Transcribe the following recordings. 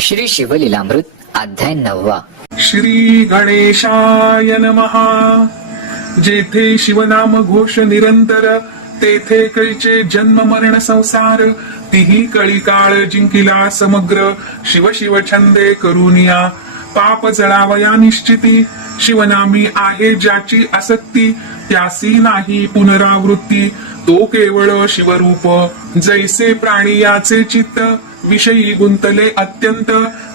श्री शिवलीलामृत अध्याय नववा. श्री गणेशाय नमहा जेथे शिवनाम घोष निरंतर तेथे कैचे जन्म मरण संसार तिही कळी काळ जिंकिला समग्र. शिव शिव छंदे करुनिया पाप जळावया निश्चिती. शिवनामी आहे ज्याची आसक्ती त्यासी नाही पुनरावृत्ती. तो केवळ शिवरूप जैसे प्राणी याचे चित्त विषयी गुंतले अत्यंत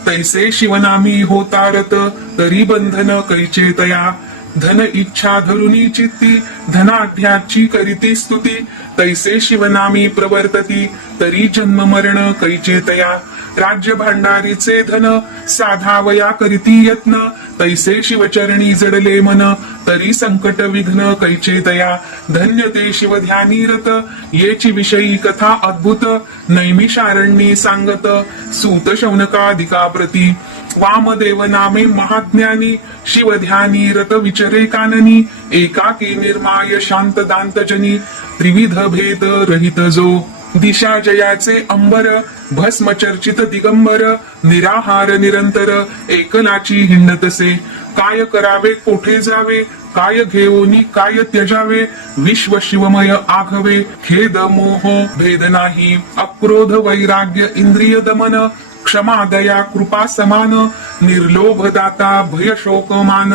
तैसे शिवनामी होतारत तरी बंधन कैचे तया धन इच्छा धरुनी चित्ती धनाध्याची करीती स्तुती तैसे शिवनामी प्रवर्तती तरी जन्म मरण कैचे तया राज्य भांडारीचे धन साधावया करीती यत्न. तैसे शिवचरणी जडले मन तरी संकट विघ्न कैचे दया. धन्य ते शिवध्यानी रत येची विषयी कथा अद्भुत. नैमिषारण्ये सांगत सूत शौनकाधिका प्रती. वामदेव नामे महाज्ञानी शिवध्यानी रत विचरे काननी. एकाकी निर्माय शांत दांतजनी त्रिविध भेद रहित जो दिशा जयाचे अंबर भस्म चर्चित दिगंबर निराहार निरंतर एकलाची हिंडतसे काय करावे कोठे जावे काय घेऊनी काय त्यजावे विश्व शिवमय आघवे खेद मोह भेद नाही. अक्रोध वैराग्य इंद्रिय दमन क्षमा दया कृपा समान निर्लोभ दाता भय शोक मान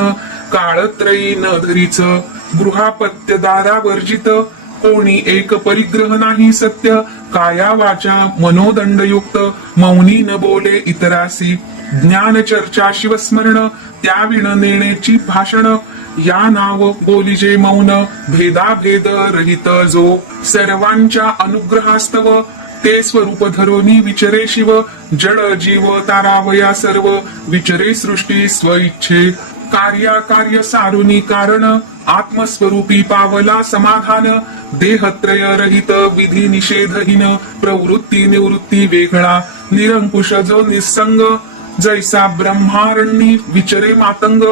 काळत्रयी न धरीच गृहापत्य दारा वर्जित कोणी एक परिग्रह नाही सत्य काया वाचा मनोदंडयुक्त मौनी न बोले इतरासी. ज्ञान चर्चा शिवस्मरण त्याविण नेण्याची भाषण. या नाव बोलिजे मौन भेदाभेद रहित जो. सर्वांच्या अनुग्रहास्तव ते स्वरूप धरोनी विचरे शिव. जड जीव तारावया सर्व विचरे सृष्टी स्वइच्छे कार्याकार्य सारुनी कारण आत्मस्वरूपी पावला समाधान देहत्रय रहित विधी निषेधहीन प्रवृत्ती निवृत्ती वेगळा निरंकुश जो निसंग जैसा ब्रह्मारण्य विचरे मातंग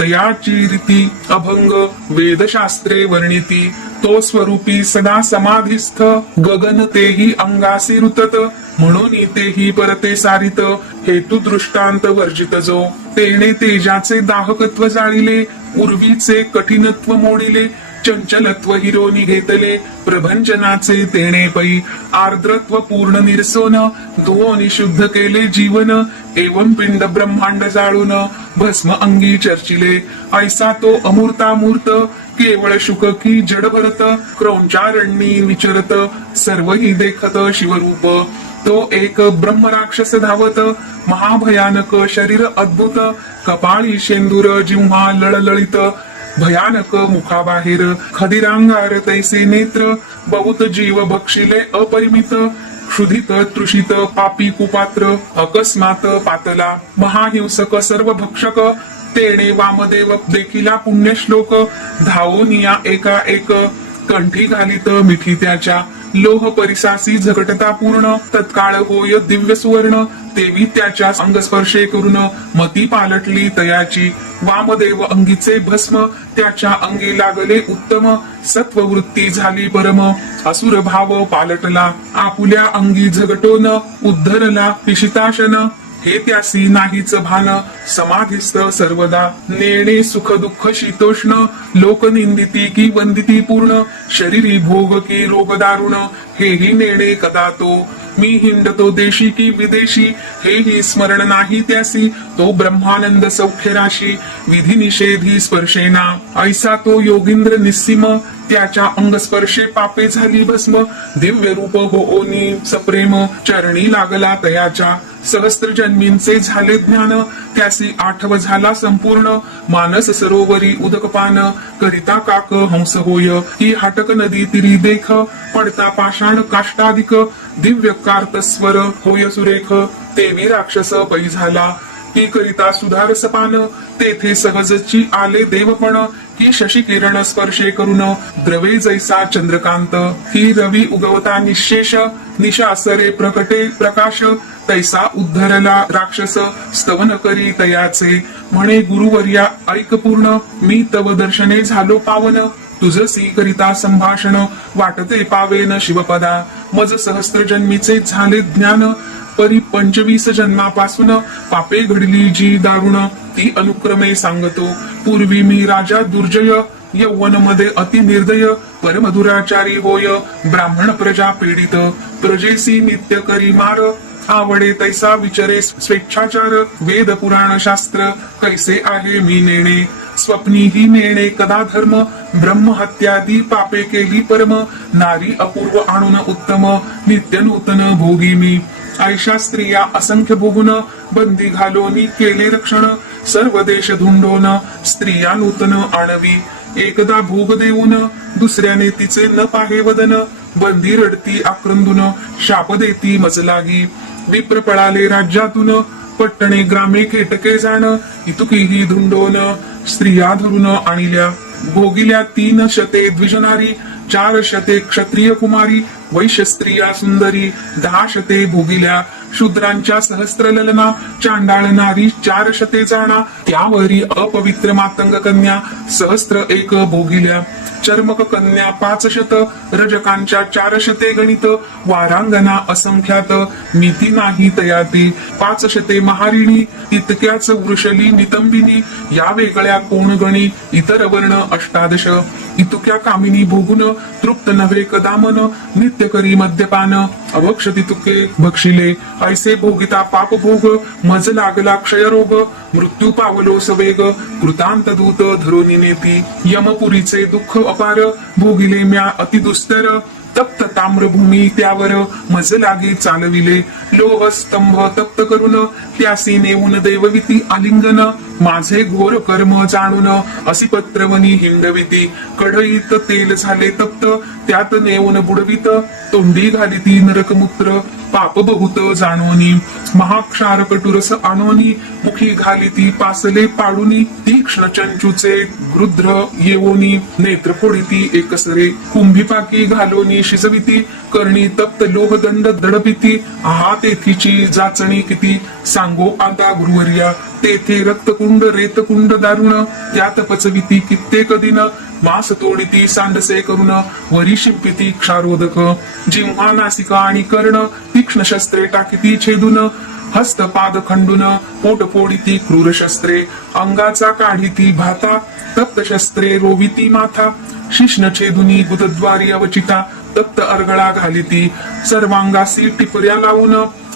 तयाची रीती अभंग वेदशास्त्रे वर्णिती तो स्वरूपी सदा समाधिस्थ गगन तेही अंगासी रुतत म्हणून तेही परते सारित हेतू दृष्टांत वर्जित जो तेने तेजाचे दाहकत्व जाळिले उर्वीचे कठीणत्व मोडिले चंचलत्व हिरोनी घेतले प्रभंजनाचे तेणे पै. आर्द्रत्व पूर्ण निरसोन धुवोनी शुद्ध केले जीवन एवं पिंड ब्रह्मांड जाळून भस्म अंगी चर्चिले. ऐसा तो अमूर्तामूर्त केवळ शुक की जड भरत क्रौंचारण्णी विचरत सर्वही देखत शिवरूप. तो एक ब्रह्मराक्षस धावत महाभयानक शरीर अद्भुत कपाळी शेंदूर जिव्हा लळलळित भयानक मुखाबाहेर. खदिरांगार तैसे नेत्र बहुत जीव बक्षिले अपरिमित. क्षुधित तृषित पापी कुपात्र अकस्मात पातला. महाहिंसक सर्व भक्षक तेणे वामदेव देखिला पुण्यश्लोक. धावून या एका एक कंठी घालित मिठी त्याच्या. लोह परिसासी झगटता पूर्ण. तत्काळ होय दिव्य सुवर्ण. देवी त्याच्या अंगस्पर्शे करून मती पालटली तयाची. वामदेव अंगीचे भस्म त्याच्या अंगी लागले उत्तम. सत्ववृत्ती झाली परम. असुर भाव पालटला आपुल्या अंगी झगटोन उद्धरला पिशिताशन. हे त्यासी नाहीच भान समाधिस्थ सर्वदा. नेणे सुख दुःख शीतोष्ण लोकनिंदिती की वंदिती पूर्ण. शरीरी भोग की रोग दारुण हेही नेणे कदा तो. मी हिंडतो देशी की विदेशी हेही स्मरण नाही त्यासी तो ब्रह्मानंद सौख्य राशी विधी निषेधी स्पर्शेना. ऐसा तो योगिंद्र निस्सिम त्याच्या अंगस्पर्शे पापे झाली भस्म. दिव्य रूप हो ओनी सप्रेम चरणी लागला तयाच्या सहस्त्र जन्मींचे झाले ज्ञान. त्यासी आठव झाला संपूर्ण. मानस सरोवरी उदकपान. करिता काक हंस होय. ही हाटक नदी तिरी देख. पडता पाषाण काष्टाधिक. दिव्य कार्तस्वर होय सुरेख. तेवी राक्षस पै झाला. ही करिता सुधारस पान तेथे सहजची आले देवपण ही शशी किरण स्पर्शे करून द्रवे जैसा चंद्रकांत. ही रवी उगवता निशेष निशासरे प्रकटे प्रकाश. तैसा उद्धरला राक्षस स्तवन करी तयाचे. म्हणे गुरुवर्या ऐक पूर्ण. मी तव दर्शने झालो पावन. तुझसी करिता संभाषण वाटते पावेन शिवपदा. मज सहस्त्र जन्मीचे झाले ज्ञान. परी पंचवीस जन्मापासून पापे घडली जी दारुण ती अनुक्रमे सांगतो. पूर्वी मी राजा दुर्जय यौवनमध्ये अति निर्दय परमधुराचारी होय ब्राह्मण प्रजा पीडित. प्रजेसी नित्य करी मार आवडे तैसा विचरे स्वेच्छाचार वेद पुराण शास्त्र कैसे आहे मी नेणे? स्वप्नी ही नेणे कदा धर्म ब्रह्म हत्यादी पापे केली परम नारी अपूर्व आणून उत्तम नित्य नूतन भोगी मी. आयशा स्त्रिया असंख्य भोगून बंदी घालोनी केले रक्षण. सर्व देश धुंडोन स्त्रिया नूतन आणवी. एकदा भोग देऊन दुसऱ्याने तिचे न पाहे वदन. बंदी रडती आक्रंदून शाप देती मजलागी. विप्र पळाले राज्यातून पट्टणे ग्रामे खेटके जाण. इतुकीही धुंडोन स्त्रिया धरून आणिल्या. भोगिल्या तीन शते द्विजनारी चार शते क्षत्रिय कुमारी वैश्य स्त्रिया सुंदरी दहा शते भोगिल्या शूद्रांच्या सहस्त्र ललना चांडाळणारी चार शते जाणा त्यावरी अपवित्र मातंग कन्या सहस्त्र एक भोगिल्या. चर्मक कन्या पाच शत रजकांच्या चार शते गणित वारांगना असंख्यात मिती नाही तयाती. पाच शते महारिणी इतक्याच वृषली नितंबिनी या वेगळ्या कोण गणी इतर वर्ण अष्टादश. इतुक्या कामिनी भोगून तृप्त नव्हे कदामन नित्य करी मद्यपान. अवक्ष तितुके भक्षिले ऐसे भोगिता पाप भोग मज लागला क्षयरोग मृत्यू पावलो सवेग कृतांत दूत धरुनी नेती. यमपुरीचे दुःख अपार भोगिले म्या अतिदुस्तर तप्त ताम्रभूमी त्यावर मज लागे चालविले. लोह स्तंभ तप्त करून त्यासी नेऊन देवविती आलिंगन. माझे घोर कर्म जाणून असी पत्रवनी हिंडविती. कढईत तेल झाले तप्त त्यात नेऊन बुडवित. तोंडी घालिती नरकमूत्र पाप बहुत जाणोनी. महाक्षार कटुरस आणोनी मुखी घालिती पासले पाडूनी. तीक्ष्ण चंचूचे गृध्र येवोनी नेत्र फोडिती एकसरे. कुंभिपाकी घालोनी शिजविती करणी तप्त लोहदंड दडपिती. आहा तेथीची जाचणी किती? सांगो आता गुरुवर्या तेथे रक्तकुंड रेतकुंड दारुण. त्यात पचविती कित्येक दिन. मास तोडिती सांडसे करून वरी शिंपिती क्षारोदक. जिव्हा नासिका आणि कर्ण तीक्ष्ण शस्त्रे टाकीती छेदून. हस्त पाद खंडून. पोट फोडिती क्रूर शस्त्रे. अंगाचा काढिती भाता. तप्त शस्त्रे रोविती माथा. शिष्ण छेदुनी गुदद्वारी अवचिता. तप्त अर्गळा घालिती. सर्वांगासी टिपऱ्या लावून.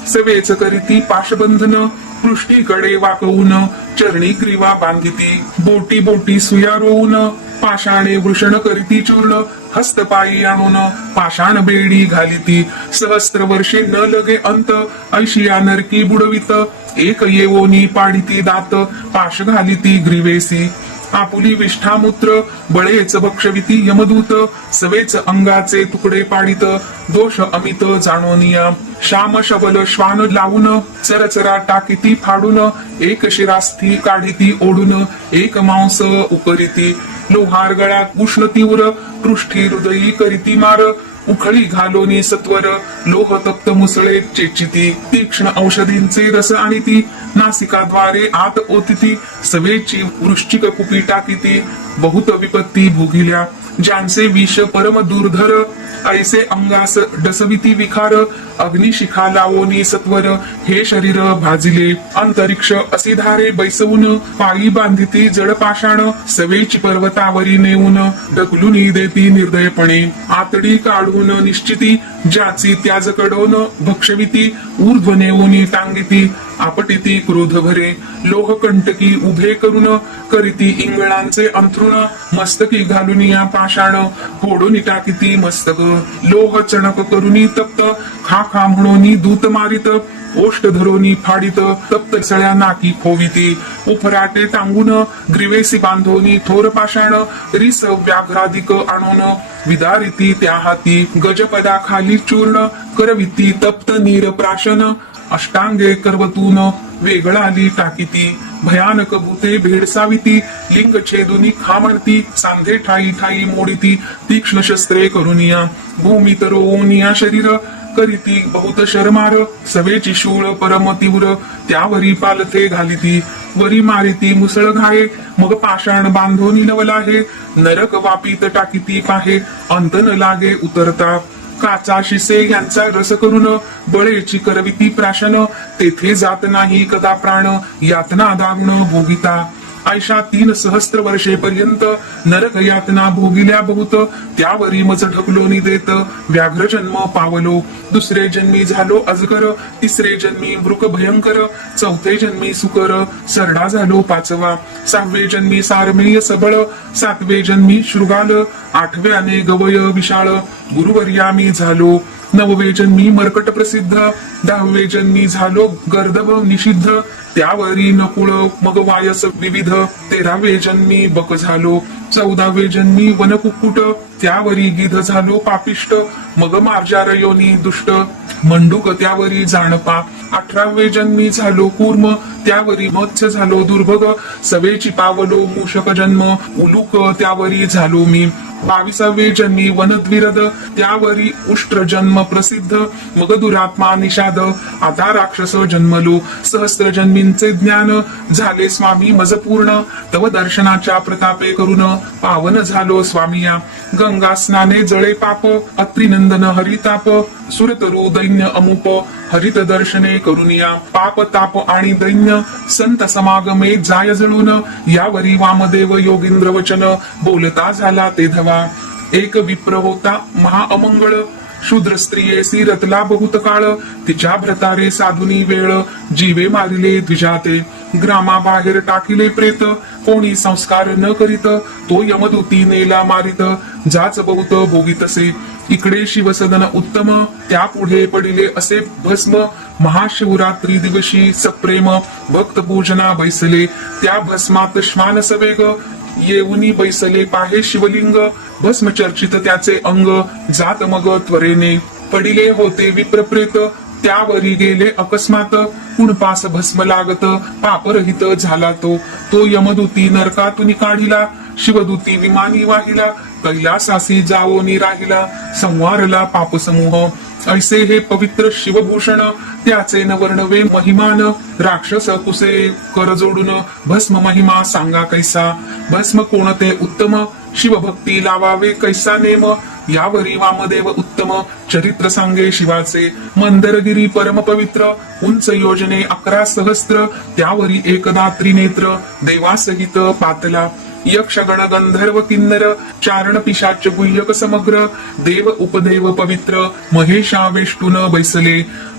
सवेच करीती पाशबंधन. पृष्ठीकडे वाकवून चरणी ग्रीवा बांधिती बोटी बोटी सुया रोवून पाषाणे वृषण करीती चूर्ण हस्तपायी आणून पाषाण बेडी घालिती सहस्त्र वर्षे न लगे अंत ऐशिया नरकी बुडवित एक येवोनी पाडिती दात पाश घालिती ग्रीवेसी आपुली विष्ठामूत्र बळेच भक्षविती यमदूत सवेच अंगाचे तुकडे पाडित दोष अमित जाणोनिया. श्याम शबल श्वान लावून चरचरा टाकीती फाडून एक शिरास्थी काढिती ओढून एक मांस उकरिती लोहार गळ्यात उष्ण तीव्र पृष्ठी हृदयी करिती मार उखळी घालोनी सत्वर लोह तप्त मुसळे चेचिती तीक्ष्ण औषधींचे रस आणि ती नासिकाद्वारे आत ओतिती सवेची वृश्चिक कुपी टाकीती बहुत विपत्ती भोगिल्या ज्यांचे विष परम दुर्धर ऐसे अंगास डसविती विखार अग्निशिखा लावोनी सत्वर हे शरीर भाजिले. अंतरिक्ष असी धारे बैसवून पायी बांधिती जडपाषाण सवेची पर्वतावरी नेऊन ढकलून देती निर्दयपणे. आतडी काढून निश्चिती ज्याची त्याज कडवून भक्षविती ऊर्ध्व नेऊनी टांगिती. आपटिती क्रोध भरे लोहकंटकी उभे करून करीती इंगळांचे अंथरुण मस्तकी घालून या पाषाण फोडून टाकीती मस्तक. लोह चणक करुनी तप्त खा खा म्हणून दूत मारित ओष्ट धरोनी फाडित तप्त सळ्या नाकी खोविती. उपराटे टांगून ग्रीवेसी बांधोनी थोर पाषाण रिस व्याघ्राधिक आणून विदारिती त्या हाती. गजपदा खाली चूर्ण करविती तप्त नीर प्राशन अष्टांगे करवतून वेगळाली टाकीती. भयानक भूते भेडसाविती लिंग छेदुनी खामणती सांधे ठाई ठाई मोडिती. तीक्ष्ण शस्त्रे करुनिया भूमी तरोनिया शरीर करीती बहुत शरमार. सवेची शूळ परम तीव्र त्यावरी पालथे घालिती. वरी मारिती मुसळ घाये मग पाषाण बांधो निलवला हे नरक वापीत टाकीती पाहे अंत न लागे उतरता. काचा शिसे यांचा रस करून बळेची करविती प्राशन तेथे जात नाही कदा प्राण यातना दारुण भोगिता. आयशा तीन सहस्त्र वर्षेपर्यंत नरक यातना भोगिल्या बहुत. त्यावरी मज ढकलो देत व्याघ्र जन्म पावलो. दुसरे जन्मी झालो अजगर. तिसरे जन्मी वृक भयंकर. चौथे जन्मी सुकर. सरडा झालो पाचवा. सहावे जन्मी सारमेय सबळ. सातवे जन्मी शृगाल. आठव्याने गवय विशाळ. गुरुवर्या मी झालो. नववे जन्मी मर्कट प्रसिद्ध. दहावे जन्मी झालो गर्दभ निषिद्ध. त्यावरी नकुळ मग वायस विविध तेरावे जन्मी बक झालो. चौदावे जन्मी वनकुकुट त्यावरी गिध झालो पापिष्ट मग मार्जार योनी दुष्ट. मंडूक त्यावरी जाणपा अठरावे जन्मी झालो कूर्म त्यावरी मत्स्य झालो दुर्भग. सवेची पावलो मूषक जन्म उलूक त्यावरी झालो मी. बावीसावे जन्मी वनद्विरद त्यावरी उष्ट्र जन्म प्रसिद्ध. मग दुरात्मा निषाद आता राक्षस जन्मलो. सहस्त्र जन्मींचे ज्ञान झाले स्वामी मज पूर्ण तव दर्शनाच्या प्रतापे करून पावन झालो स्वामिया. गंगा स्नाने जळे पाप अत्रिनंदन हरिताप सुरतरू दैन्य अमुप हरित दर्शने करुनिया पाप ताप आणि दैन्य संत समागमे जाय जळून यावरी वामदेव योगींद्र वचन बोलता झाला ते धवा. एक विप्र होता महाअमंगळ शूद्र स्त्रिये रतला बहुत काळ तिच्या भ्रतारे साधुनी वेळ जीवे मारिले द्विजाते. ग्रामाबाहेर टाकिले प्रेत कोणी संस्कार न करीत तो यमदूती नेला मारित. जाच बहुत भोगीतसे इकडे शिवसदन उत्तम त्या पुढे पडिले असे भस्म. महाशिवरात्री दिवशी सप्रेम भक्त पूजना बैसले. त्या भस्मात श्वान सवेग येऊनी बैसले पाहे शिवलिंग. भस्म चर्चित त्याचे अंग जात मग त्वरेने पडिले होते विप्रप्रेत. त्यावरी गेले अकस्मात. कुणपास भस्म लागत? पापरहित झाला तो. तो यमदूती नरकातून काढिला. शिवदूती विमानी वाहिला. कैलासासी जावोनी राहिला. संवारला पापसमूह. ऐसे हे पवित्र शिवभूषण त्याचे न वर्णवे महिमान राक्षस कुसे कर जोडून भस्म महिमा सांगा कैसा भस्म कोणते उत्तम शिवभक्ती लावावे कैसा नेम यावरी वामदेव उत्तम चरित्र सांगे शिवाचे मंदरगिरी परम पवित्र उंच योजने अकरा सहस्त्र त्यावरी एकदा त्रिनेत्र देवासहित पातला यक्ष गण गंधर्व किन्नर चारण पिशाच गुह्यक समग्र देव उपदेव पवित्र महेशावेष्टुन बैसले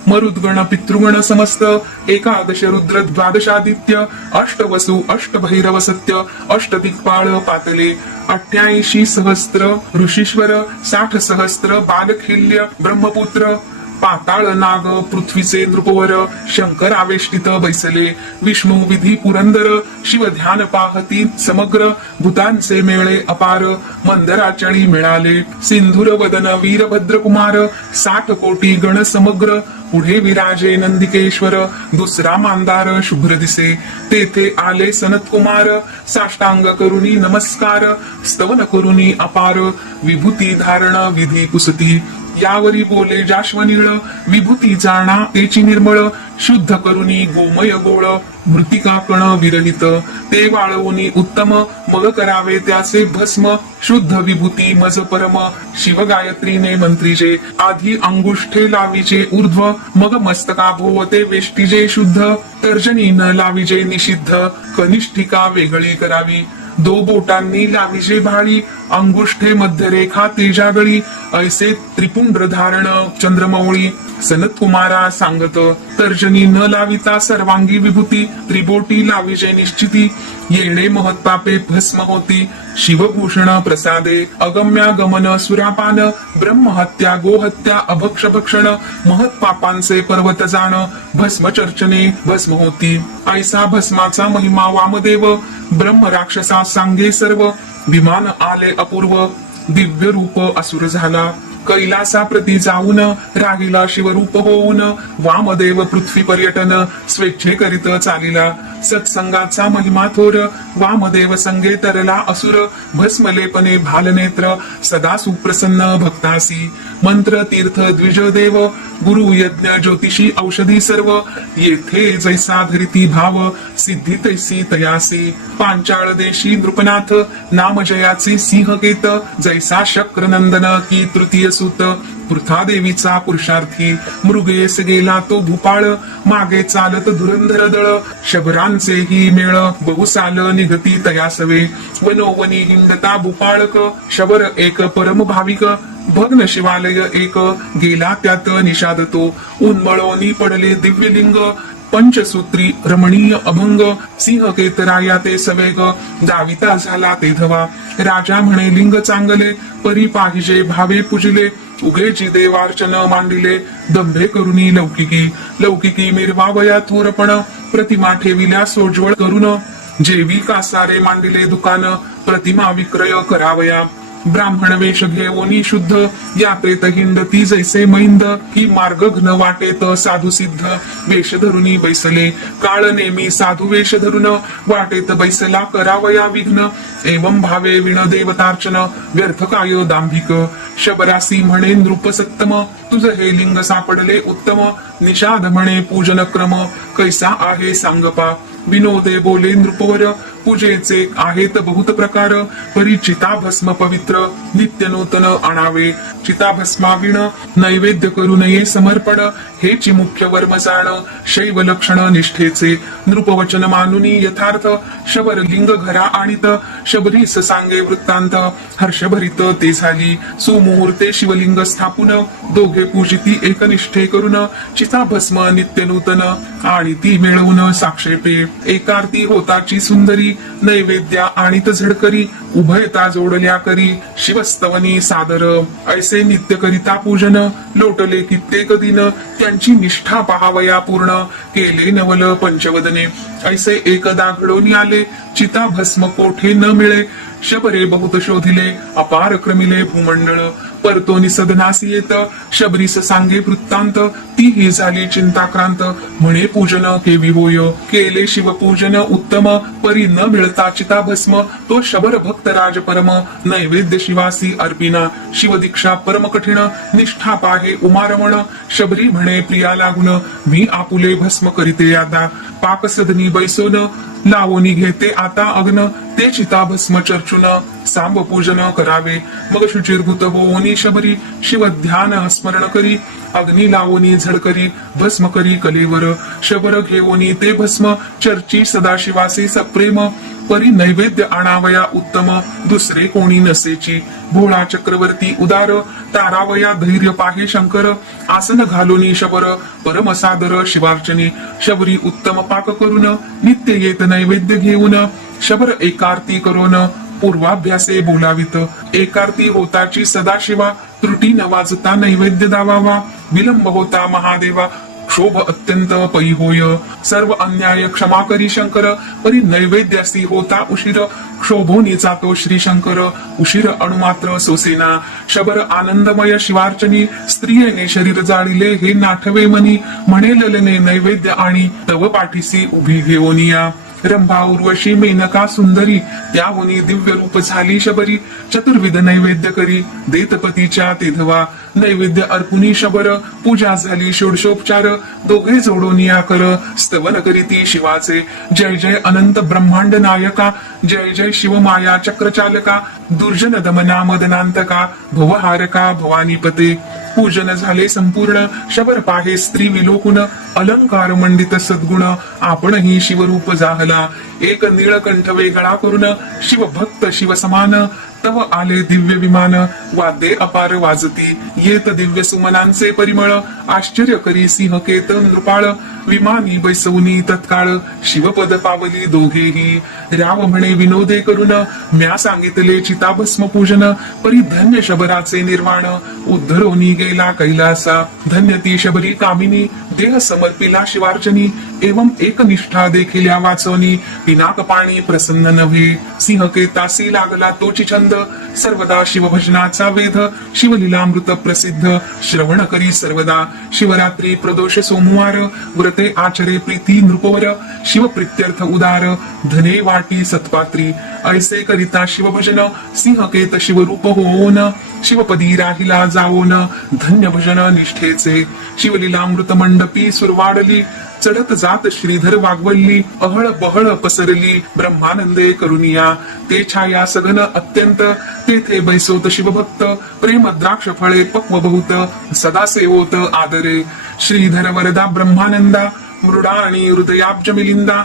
मरुद्गण पितृगण समस्त एकादश रुद्र द्वादशादित्य अष्टवसु अष्टभैरव सत्य अष्टदिक्पाळ पातले अठ्याऐंशी सहस्त्र ऋषीश्वर साठ सहस्त्र बालखिल्य ब्रह्मपुत्र पाताळ नाग पृथ्वीचे नृपवर शंकर आवेष्टित बैसले. विष्णू विधी पुरंदर शिव ध्यान पाहती समग्र. भूतांचे मेळे अपार मंदराचणी मिळाले. सिंधुर वदन वीरभद्र कुमार साठ कोटी गण समग्र. पुढे विराजे नंदिकेश्वर दुसरा मांदार शुभ्र दिसे. तेथे आले सनत कुमार साष्टांग करुणी नमस्कार. स्तवन करुणी अपार. विभूती धारण विधी पुसती यावरी बोले जाश्वनिळ विभूती जाणा तेची निर्मळ शुद्ध करुणी गोमय गोळ मृतिका कण विरहित ते वाळवुनी उत्तम मग करावे त्याचे भस्म शुद्ध विभूती मज परम शिव गायत्रीने मंत्रीजे आधी अंगुष्ठे लावीचे ऊर्ध्व मग मस्तका भोवते वेष्टीजे शुद्ध तर्जनी न लावीजे निषिद्ध कनिष्ठिका वेगळी करावी दो बोटांनी लाविजे भाळी अंगुष्ठे मध्यरेखा तेजागळी ऐसे त्रिपुंड्र धारण चंद्रमौळी सनत कुमारा सांगत तर्जनी न लाविता सर्वांगी विभूती त्रिबोटी लाविजे निश्चिती येणे महत्तापे भस्म होती शिवभूषण प्रसादे अगम्या गमन सुरापान ब्रह्महत्या गोहत्या अभक्ष भक्षण महत्पापांचे पर्वत जाण भस्म चर्चने भस्म होती ऐसा भस्माचा महिमा वामदेव ब्रह्म राक्षसा सांगे सर्व विमान आले अपूर्व दिव्य रूप असुर झाला. कैलासा प्रती जाऊन राहिला शिवरूप होऊन. वामदेव पृथ्वी पर्यटन स्वेच्छे करीत चालिला. सत्संगाचा महिमा थोर वामदेव संगे तरला असुर भस्मलेपने भालनेत्र सदा सुप्रसन्न भक्तासी. मंत्र तीर्थ द्विज देव गुरु यज्ञ ज्योतिषी औषधी सर्व. येथे जैसा धरिती भाव सिद्धी तैसी तयासी. पांचाळ देशी नृपनाथ नाम जयाचे सिंहकेत जैसा शक्रनंदन की तृतीय सुत पृथादेवीचा पुरुषार्थी. मृगेस गेला तो भूपाळ मागे चालत धुरंधर दळ. शबरांचे ही मेळ बहुसाल निघती तयासवे. वनोवनी हिंडता भूपाळक शबर एक परम भाविक. भग्न शिवालय एक गेला त्यात निषाद तो. उन्मळोनी पडले दिव्यलिंग पंचसूत्री रमणीय अभंग सिंह केतराया ते सवेग दाविता झाला ते धवा. राजा म्हणे लिंग चांगले परी पाहिजे भावे पूजिले. उघेची देवार्चन मांडिले दंभे करुनी लौकिकी. लौकिकी मिरवावया थोरपण प्रतिमा ठेविल्या सोज्वळ करून जेवी कासारे मांडिले दुकान प्रतिमा विक्रय करावया. ब्राह्मण वेश घेवोनी शुद्ध यात्रेत हिंडती जैसे मैंद. ही मार्ग घन वाटेत साधू सिद्ध वेश धरुनी बैसले. काळ नेमी साधू वेश धरून वाटेत बैसला करावया विघ्न. एवं भावे विण देवतार्चन व्यर्थ काय दांभिक. शबरासी म्हणे नृप सत्तम तुझ हे लिंग सापडले उत्तम. निषाद म्हणे पूजन क्रम कैसा आहे सांगपा. विनोदे बोले नृपोर पूजेचे आहेत बहुत प्रकार परिचिता भस्म पवित्र नित्य नूतन आणावे चिताभस्माविण नैवेद्य करू नये समर्पण हेची मुख्य वर्म जाण शैव लक्षण निष्ठेचे नृपवचन मानुनी यथार्थ शबर लिंग घरा आणित शबरीस सांगे वृत्तांत हर्षभरित ते झाली सुमुहूर्ते शिवलिंग स्थापून दोघे पूजिती एकनिष्ठे करून चिताभस्म नित्य नूतन आणि ती मिळवून साक्षेपे एकार्ती होताची सुंदरी नैवेद्या आणित झडकरी उभयता जोडल्या करी शिवस्तवनी सादर ऐसे नित्य करिता पूजन लोटले कित्येक दिन त्यांची निष्ठा पहावया पूर्ण केले नवल पंचवदने. ऐसे एकदा घडोनी आले चिता भस्म कोठे न मिळे. शबरे बहुत शोधिले अपार क्रमिले भूमंडळ परतो निसदनासी येत शबरीस सांगे वृत्तांत ती ही झाली चिंताक्रांत. म्हणे पूजन केवी होय केले शिवपूजन उत्तम परी न मिळता चिता भस्म तो शबर भक्त राज परम नैवेद्य शिवासी अर्पिना शिवदीक्षा परम कठीण निष्ठा पाहे उमारमण शबरी म्हणे प्रिया लागून मी आपुले भस्म करीते आता पाकसदनी बैसोन लावोनी घेते आता अग्न ते चिता भस्म सांब पूजन करावे. मग शुचिर्भूत होनी शबरी शिव ध्यान स्मरण करी. अग्नी लावोनी झडकरी भस्म करी कलेवर. शबर घेवोनी ते भस्म चर्ची सदाशिवासी सप्रेम. परी नैवेद्य आणावया उत्तम दुसरे कोणी नसेची. भोळा चक्रवर्ती उदार तारावया धैर्य पाहे शंकर. आसन घालोनी शबर परमसादर शिवार्चनी. शबरी उत्तम पाक करून नित्य येत नैवेद्य घेऊन. शबर एकार्ती करून पूर्वाभ्यासे बोलावित. एकार्ती होताची सदाशिवा त्रुटी न वाजता नैवेद्य दावावा विलंब होता महादेवा क्षोभ अत्यंत पै होय. सर्व अन्याय क्षमा करी शंकर परी नैवेद्यासी होता उशीर क्षोभोनी जातो श्री शंकर. उशीर अणुमात्र सोसेना शबर आनंदमय शिवार्चनी स्त्रियेने शरीर जाळीले हे नाठवे मनी म्हणे ललने नैवेद्य आणि तव पाठीसी उभी घेऊनिया. रंभा उर्वशी मेनका सुंदरी त्याहुनी दिव्य रूप झाली शबरी चतुर्विध नैवेद्य करी देतपतीच्या तेधवा नैवेद्य अर्पुनी शबर पूजा झाली षोडशोपचार दोघे जोडून या कर स्तवन करीती शिवाचे. जय जय अनंत ब्रह्मांड नायका जय जय शिवमाया चक्रचालका दुर्जन दमना मदनांतका भवहारका भवानीपते। पूजन झाले संपूर्ण शबर पाहे स्त्री विलोकुन अलंकार मंडित सद्गुण आपणही शिवरूप जाहला। एक निळकंठ वेगळा करून शिवभक्त शिवसमान तव आले दिव्य विमान. वाद्ये अपार वाजती. येत दिव्य सुमनांचे परिमळ. आश्चर्य करी सिंह सिंहकेत नृपाळ. विमानी बैसवनी तत्काळ. शिवपद पावली दोघेही. राव म्हणे विनोदे करून म्या सांगितले चिताभस्म पूजन परी धन्य शबराचे निर्माण उद्धरोनी गेला कैलासा. धन्य ती शबरी कामिनी. देह समर्पिला शिवार्चनी एवं एकनिष्ठा देखील या वाचवणी पिनाक पाणी प्रसन्न नव्हे. सिंहकेतासी लागला तोची छंद. सर्वदा शिवभजनाचा वेध. शिवलीलामृत प्रसिद्ध. श्रवण करी सर्वदा. शिवरात्री प्रदोष सोमवार. व्रते आचरे प्रीती नृपवर. शिवप्रित्यर्थ उदार. धने वाटी सत्पात्री. ऐसे करिता शिवभजन. सिंहकेत शिवरूप होऊन. शिवपदी राहिला जाऊन. धन्य भजन निष्ठेचे. शिवलीलामृत मंडपी सुरवाडली. चढत जात श्रीधर वागवल्ली अहळ बहळ पसरली. ब्रह्मानंदे करुनिया ते छाया सघन अत्यंत. तेथे बैसोत शिवभक्त प्रेम द्राक्ष फळे पक्व बहुत सदा सेवोत आदरे. श्रीधर वरदा ब्रह्मानंदा मृडा आणि हृदयाब्ज मिलिंदा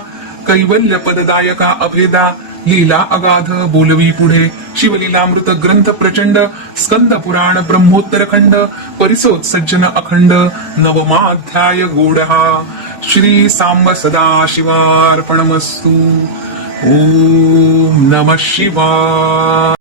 कैवल्य पददायका अभेदा. लीला अगाध बोलवी पुढे शिवलीलामृत ग्रंथ प्रचंड स्कंद पुराण ब्रह्मोत्तर खंड परिसोत सज्जन अखंड नवमाध्याय गोडहा. श्री सांब सदा शिवार्पणमस्तु ओम नम शिवा